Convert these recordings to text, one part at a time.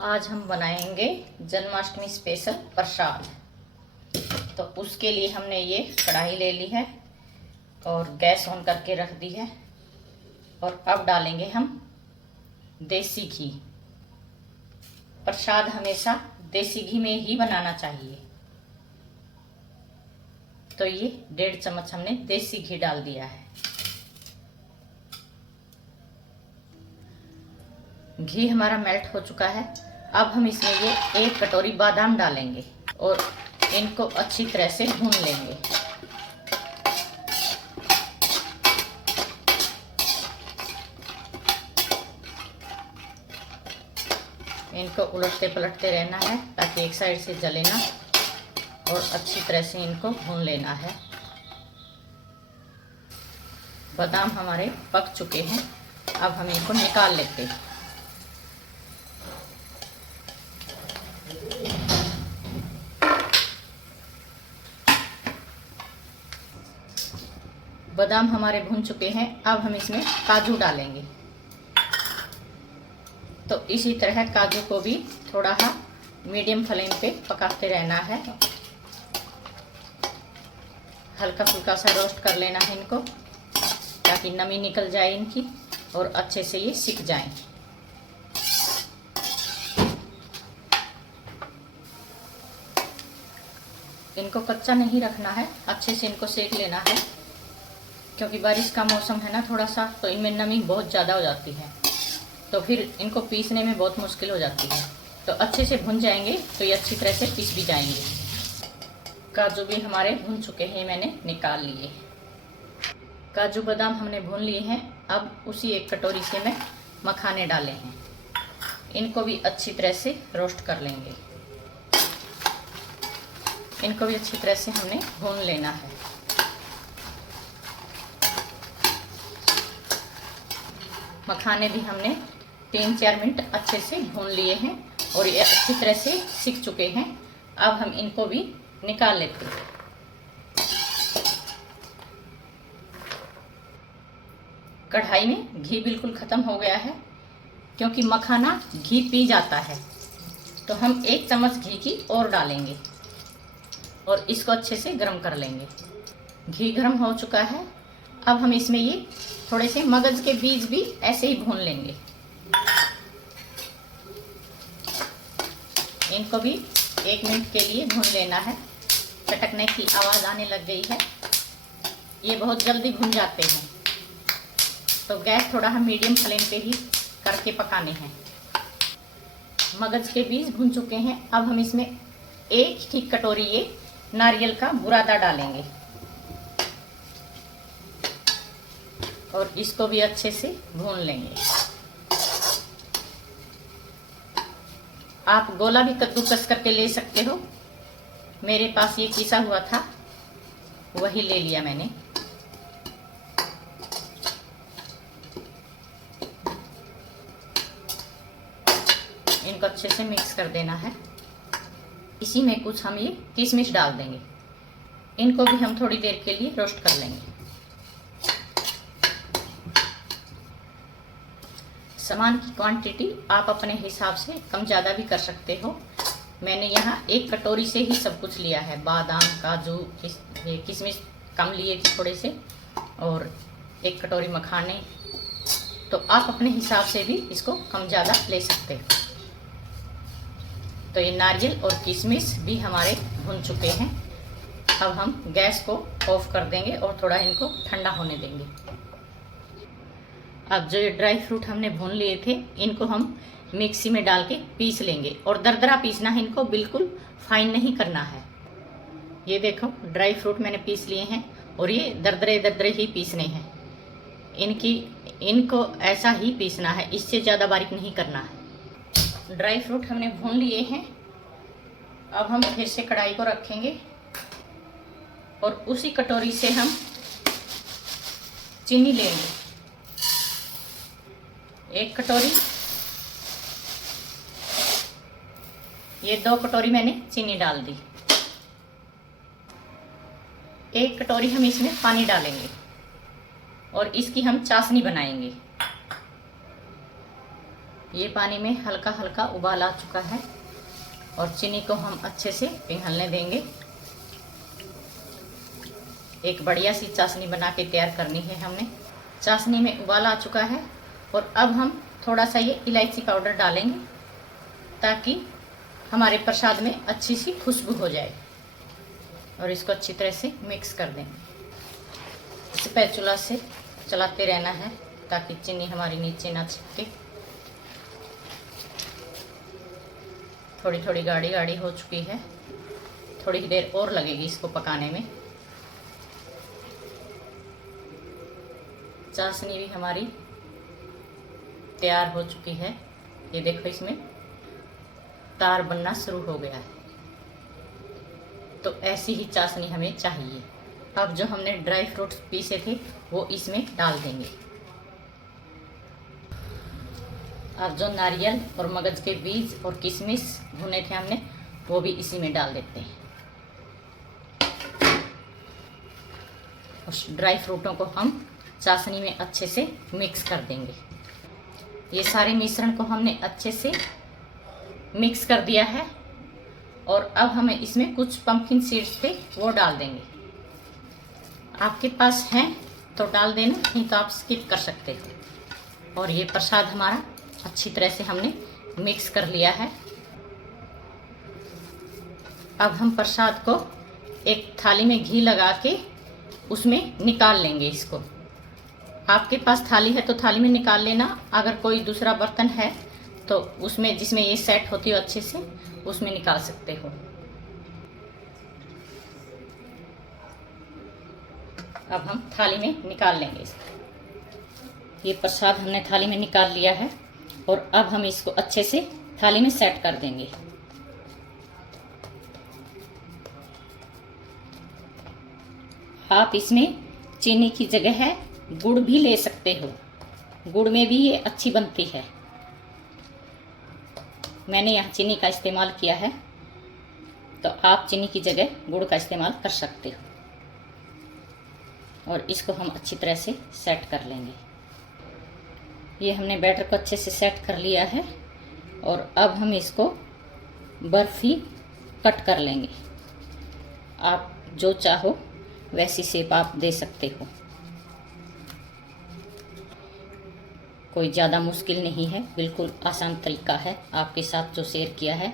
आज हम बनाएंगे जन्माष्टमी स्पेशल प्रसाद। तो उसके लिए हमने ये कढ़ाई ले ली है और गैस ऑन करके रख दी है। और अब डालेंगे हम देसी घी। प्रसाद हमेशा देसी घी में ही बनाना चाहिए। तो ये 1.5 चम्मच हमने देसी घी डाल दिया है। घी हमारा मेल्ट हो चुका है। अब हम इसमें ये 1 कटोरी बादाम डालेंगे और इनको अच्छी तरह से भून लेंगे। इनको उलटते पलटते रहना है ताकि एक साइड से जले ना, और अच्छी तरह से इनको भून लेना है। बादाम हमारे पक चुके हैं। अब हम इनको निकाल लेते हैं। बादाम हमारे भून चुके हैं। अब हम इसमें काजू डालेंगे। तो इसी तरह काजू को भी थोड़ा मीडियम फ्लेम पे पकाते रहना है। हल्का फुल्का सा रोस्ट कर लेना है इनको ताकि नमी निकल जाए इनकी और अच्छे से ये सिक जाएं। इनको कच्चा नहीं रखना है, अच्छे से इनको सेक लेना है क्योंकि बारिश का मौसम है ना थोड़ा सा, तो इनमें नमी बहुत ज़्यादा हो जाती है, तो फिर इनको पीसने में बहुत मुश्किल हो जाती है। तो अच्छे से भुन जाएंगे तो ये अच्छी तरह से पीस भी जाएंगे। काजू भी हमारे भुन चुके हैं, मैंने निकाल लिए। काजू बादाम हमने भून लिए हैं। अब उसी 1 कटोरी से मैं मखाने डाले हैं। इनको भी अच्छी तरह से रोस्ट कर लेंगे। इनको भी अच्छी तरह से हमने भून लेना है। मखाने भी हमने 3-4 मिनट अच्छे से भून लिए हैं और ये अच्छी तरह से सिक चुके हैं। अब हम इनको भी निकाल लेते हैं। कढ़ाई में घी बिल्कुल ख़त्म हो गया है क्योंकि मखाना घी पी जाता है। तो हम 1 चम्मच घी की और डालेंगे और इसको अच्छे से गर्म कर लेंगे। घी गर्म हो चुका है। अब हम इसमें ये थोड़े से मगज के बीज भी ऐसे ही भून लेंगे। इनको भी 1 मिनट के लिए भून लेना है। चटकने की आवाज़ आने लग गई है। ये बहुत जल्दी भून जाते हैं, तो गैस थोड़ा हम मीडियम फ्लेम पे ही करके पकाने हैं। मगज के बीज भून चुके हैं। अब हम इसमें 1 कटोरी ये नारियल का बुरादा डालेंगे और इसको भी अच्छे से भून लेंगे। आप गोला भी कद्दूकस करके ले सकते हो। मेरे पास ये पिसा हुआ था, वही ले लिया मैंने। इनको अच्छे से मिक्स कर देना है। इसी में कुछ हम ये किशमिश डाल देंगे। इनको भी हम थोड़ी देर के लिए रोस्ट कर लेंगे। सामान की क्वांटिटी आप अपने हिसाब से कम ज़्यादा भी कर सकते हो। मैंने यहाँ 1 कटोरी से ही सब कुछ लिया है। बादाम, काजू, किशमिश कम लिए थे थोड़े से, और 1 कटोरी मखाने। तो आप अपने हिसाब से भी इसको कम ज़्यादा ले सकते हो। तो ये नारियल और किशमिश भी हमारे भुन चुके हैं। अब हम गैस को ऑफ कर देंगे और थोड़ा इनको ठंडा होने देंगे। अब जो ये ड्राई फ्रूट हमने भून लिए थे, इनको हम मिक्सी में डाल के पीस लेंगे। और दरदरा पीसना है इनको, बिल्कुल फाइन नहीं करना है। ये देखो ड्राई फ्रूट मैंने पीस लिए हैं और ये दरदरे दरदरे ही पीसने हैं। इनको ऐसा ही पीसना है, इससे ज़्यादा बारीक नहीं करना है। ड्राई फ्रूट हमने भून लिए हैं। अब हम फिर से कढ़ाई को रखेंगे और उसी कटोरी से हम चीनी लेंगे। 1 कटोरी, ये 2 कटोरी मैंने चीनी डाल दी। 1 कटोरी हम इसमें पानी डालेंगे और इसकी हम चाशनी बनाएंगे। ये पानी में हल्का हल्का उबाल आ चुका है और चीनी को हम अच्छे से पिघलने देंगे। एक बढ़िया सी चाशनी बना के तैयार करनी है हमने। चाशनी में उबाल आ चुका है और अब हम थोड़ा सा ये इलायची पाउडर डालेंगे ताकि हमारे प्रसाद में अच्छी सी खुशबू हो जाए और इसको अच्छी तरह से मिक्स कर देंगे। स्पैचुला से चलाते रहना है ताकि चीनी हमारी नीचे ना चिपके। थोड़ी थोड़ी गाढ़ी गाढ़ी हो चुकी है, थोड़ी ही देर और लगेगी इसको पकाने में। चाशनी भी हमारी तैयार हो चुकी है। ये देखो इसमें तार बनना शुरू हो गया है। तो ऐसी ही चाशनी हमें चाहिए। अब जो हमने ड्राई फ्रूट्स पीसे थे वो इसमें डाल देंगे। अब जो नारियल और मगज के बीज और किशमिश भुने थे हमने वो भी इसी में डाल देते हैं। उस ड्राई फ्रूटों को हम चाशनी में अच्छे से मिक्स कर देंगे। ये सारे मिश्रण को हमने अच्छे से मिक्स कर दिया है और अब हमें इसमें कुछ पंपकिन सीड्स थे वो डाल देंगे। आपके पास हैं तो डाल देना, नहीं तो आप स्किप कर सकते हो। और ये प्रसाद हमारा अच्छी तरह से हमने मिक्स कर लिया है। अब हम प्रसाद को एक थाली में घी लगा के उसमें निकाल लेंगे इसको। आपके पास थाली है तो थाली में निकाल लेना, अगर कोई दूसरा बर्तन है तो उसमें जिसमें ये सेट होती हो अच्छे से उसमें निकाल सकते हो। अब हम थाली में निकाल लेंगे इसको। ये प्रसाद हमने थाली में निकाल लिया है और अब हम इसको अच्छे से थाली में सेट कर देंगे। आप इसमें चीनी की जगह है गुड़ भी ले सकते हो, गुड़ में भी ये अच्छी बनती है। मैंने यहाँ चीनी का इस्तेमाल किया है तो आप चीनी की जगह गुड़ का इस्तेमाल कर सकते हो। और इसको हम अच्छी तरह से सेट कर लेंगे। ये हमने बैटर को अच्छे से सेट कर लिया है और अब हम इसको बर्फी कट कर लेंगे। आप जो चाहो वैसी शेप आप दे सकते हो, कोई ज़्यादा मुश्किल नहीं है, बिल्कुल आसान तरीका है आपके साथ जो शेयर किया है।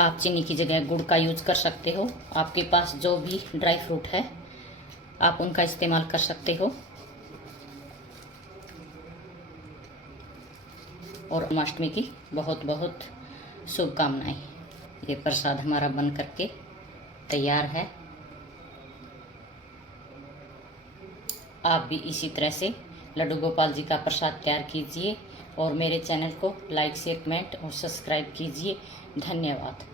आप चीनी की जगह गुड़ का यूज कर सकते हो। आपके पास जो भी ड्राई फ्रूट है आप उनका इस्तेमाल कर सकते हो। और जन्माष्टमी की बहुत बहुत शुभकामनाएं। ये प्रसाद हमारा बन करके तैयार है। आप भी इसी तरह से लड्डू गोपाल जी का प्रसाद तैयार कीजिए और मेरे चैनल को लाइक शेयर कमेंट और सब्सक्राइब कीजिए। धन्यवाद।